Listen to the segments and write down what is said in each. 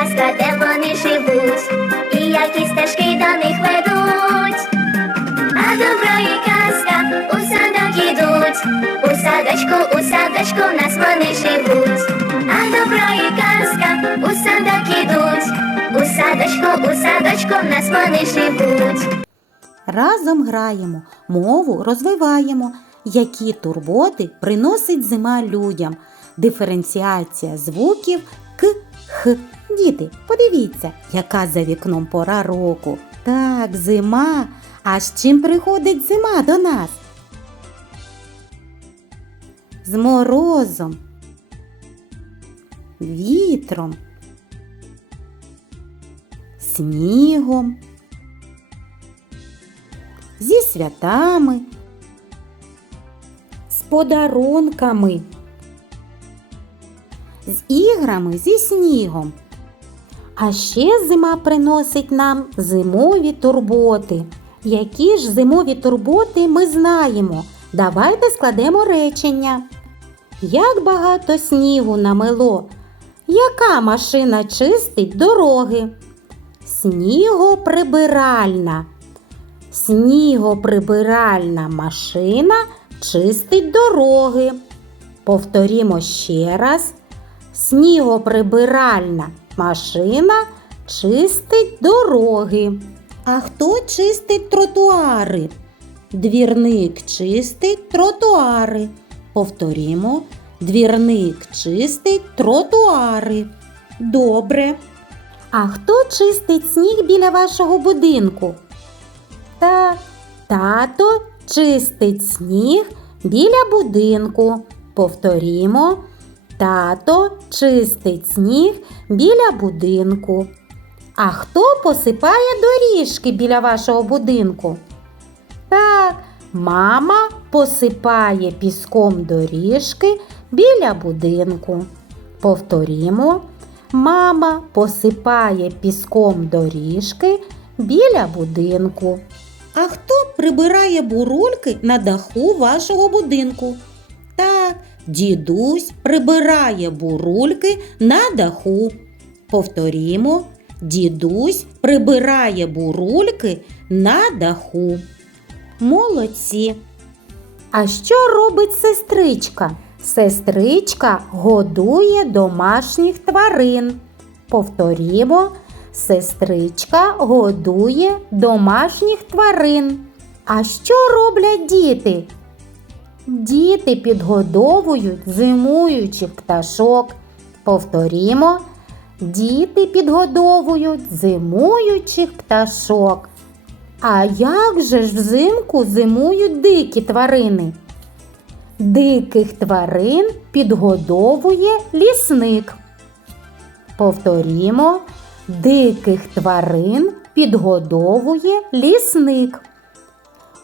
казка, де вони живуть, і які стежки до них ведуть. А добро і казка у садок ідуть, у садочку, у садочку в нас вони живуть. А добро і казка у садок ідуть, у садочку, у садочку в нас вони живуть. Разом граємо, мову розвиваємо, які турботи приносить зима людям. Диференціація звуків к, х. Діти, подивіться, яка за вікном пора року. Так, зима. А з чим приходить зима до нас? З морозом, вітром, снігом зі святами, з подарунками, з іграми зі снігом. А ще зима приносить нам зимові турботи. Які ж зимові турботи ми знаємо? Давайте складемо речення. Як багато снігу намело? Яка машина чистить дороги? Снігоприбиральна. Снігоприбиральна машина чистить дороги. Повторімо ще раз. Снігоприбиральна машина чистить дороги. А хто чистить тротуари? Двірник чистить тротуари. Повторімо. Двірник чистить тротуари. Добре. А хто чистить сніг біля вашого будинку? Та тато чистить сніг біля будинку. Повторімо. Тато чистить сніг біля будинку. А хто посипає доріжки біля вашого будинку? Так, мама посипає піском доріжки біля будинку. Повторімо. Мама посипає піском доріжки біля будинку. А хто прибирає бурульки на даху вашого будинку? Дідусь прибирає бурульки на даху. Повторімо, дідусь прибирає бурульки на даху. Молодці. А що робить сестричка? Сестричка годує домашніх тварин. Повторімо, сестричка годує домашніх тварин. А що роблять діти? Діти підгодовують зимуючих пташок. Повторімо, діти підгодовують зимуючих пташок. А як же ж взимку зимують дикі тварини? Диких тварин підгодовує лісник. Повторімо, диких тварин підгодовує лісник.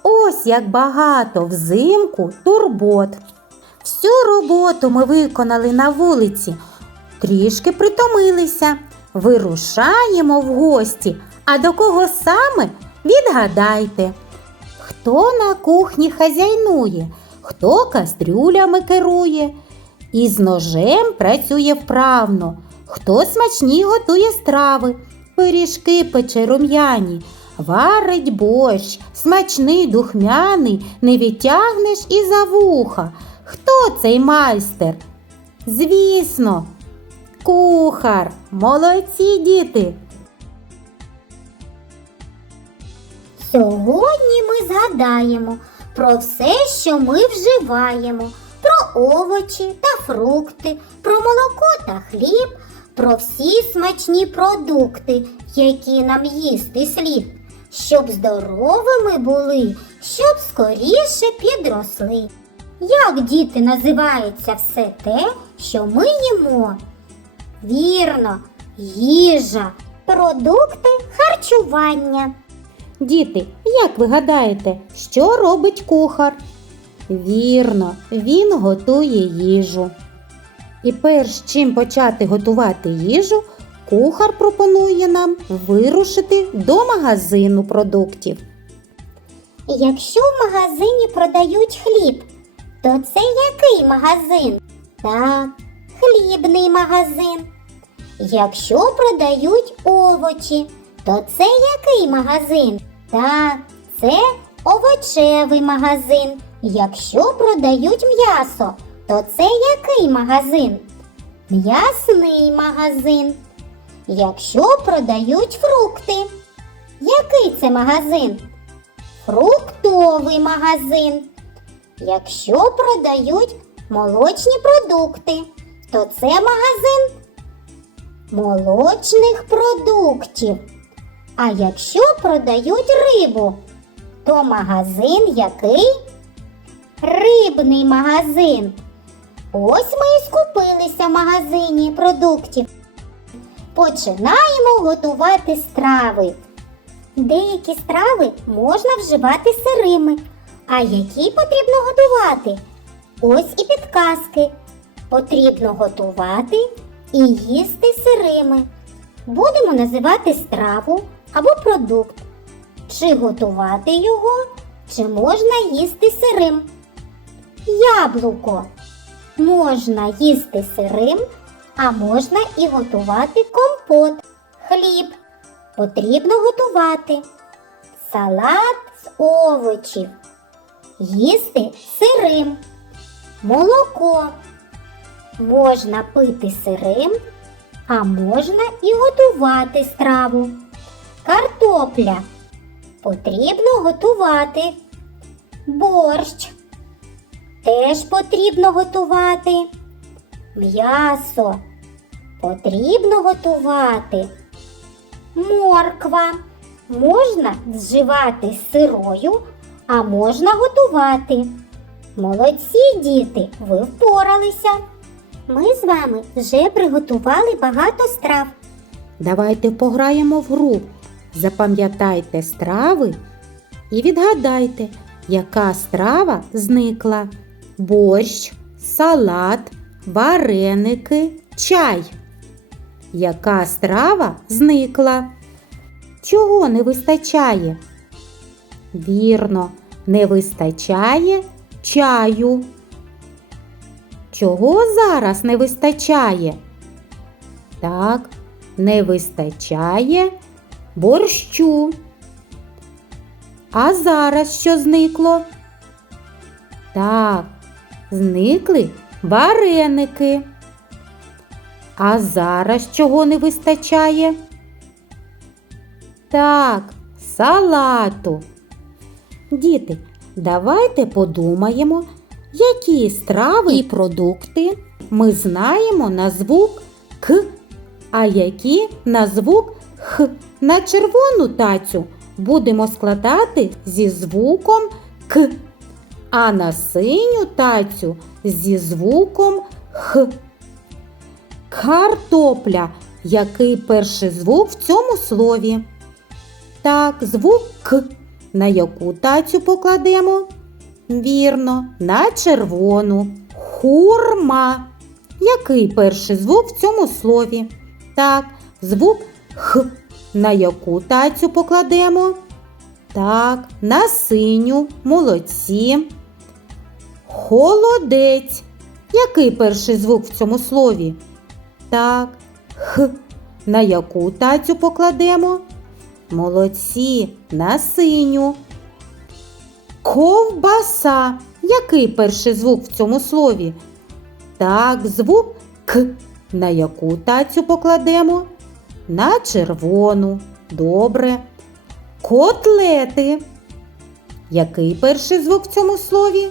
Ось як багато взимку турбот. Всю роботу ми виконали на вулиці, трішки притомилися. Вирушаємо в гості. А до кого саме відгадайте. Хто на кухні хазяйнує, хто кастрюлями керує, і з ножем працює вправно, хто смачні готує страви, пиріжки пече рум'яні, варить борщ, смачний духмяний, не відтягнеш і за вуха. Хто цей майстер? Звісно, кухар, молодці діти. Сьогодні ми згадаємо про все, що ми вживаємо, про овочі та фрукти, про молоко та хліб, про всі смачні продукти, які нам їсти слід, щоб здоровими були, щоб скоріше підросли. Як діти називається все те, що ми їмо? Вірно, їжа, продукти харчування. Діти, як ви гадаєте, що робить кухар? Вірно, він готує їжу. І перш чим почати готувати їжу, кухар пропонує нам вирушити до магазину продуктів. Якщо в магазині продають хліб, то це який магазин? Так, хлібний магазин. Якщо продають овочі, то це який магазин? Так, це овочевий магазин. Якщо продають м'ясо, то це який магазин? М'ясний магазин. Якщо продають фрукти, який це магазин? Фруктовий магазин. Якщо продають молочні продукти, то це магазин молочних продуктів. А якщо продають рибу, то магазин який? Рибний магазин. Ось ми і скупилися в магазині продуктів. Починаємо готувати страви. Деякі страви можна вживати сирими, а які потрібно готувати? Ось і підказки. Потрібно готувати і їсти сирими. Будемо називати страву або продукт. Чи готувати його, чи можна їсти сирим. Яблуко. Можна їсти сирим, а можна і готувати компот. Хліб. Потрібно готувати. Салат з овочів. Їсти сирим. Молоко. Можна пити сирим, а можна і готувати страву. Картопля. Потрібно готувати. Борщ. Теж потрібно готувати. М'ясо. Потрібно готувати. Морква. Можна зживати сирою, а можна готувати. Молодці, діти, ви впоралися. Ми з вами вже приготували багато страв. Давайте пограємо в гру. Запам'ятайте страви і відгадайте, яка страва зникла: борщ, салат, вареники, чай. Яка страва зникла? Чого не вистачає? Вірно, не вистачає чаю. Чого зараз не вистачає? Так, не вистачає борщу. А зараз що зникло? Так, зникли вареники. А зараз чого не вистачає? Так, салату. Діти, давайте подумаємо, які страви і продукти ми знаємо на звук К, а які на звук Х. На червону тацю будемо складати зі звуком К, а на синю тацю зі звуком Х. Картопля. Який перший звук в цьому слові? Так, звук К. На яку тацю покладемо? Вірно, на червону. Хурма. Який перший звук в цьому слові? Так, звук Х. На яку тацю покладемо? Так, на синю. Молодці. Холодець. Який перший звук в цьому слові? Так, Х. На яку тацю покладемо? Молодці, на синю. Ковбаса. Який перший звук в цьому слові? Так, звук К. На яку тацю покладемо? На червону. Добре. Котлети. Який перший звук в цьому слові?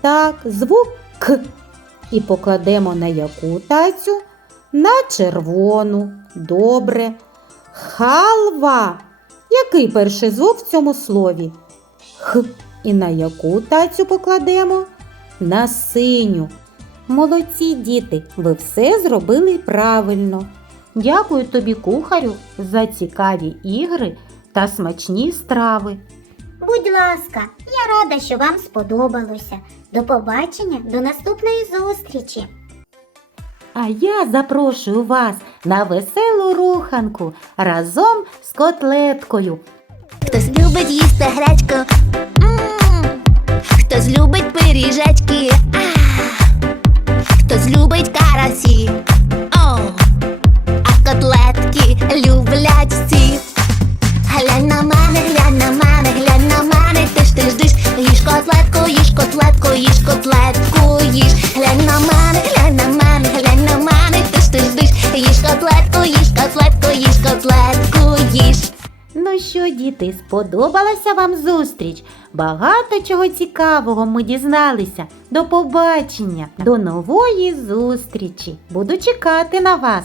Так, звук К. І покладемо на яку тацю? На червону. Добре. Халва. Який перший звук в цьому слові? Х. І на яку тацю покладемо? На синю. Молодці діти, ви все зробили правильно. Дякую тобі, кухарю, за цікаві ігри та смачні страви. Будь ласка, я рада, що вам сподобалося. До побачення, до наступної зустрічі. А я запрошую вас на веселу руханку разом з котлеткою. Хтось любить їсти гречку, діти, сподобалася вам зустріч. Багато чого цікавого ми дізналися. До побачення, до нової зустрічі. Буду чекати на вас.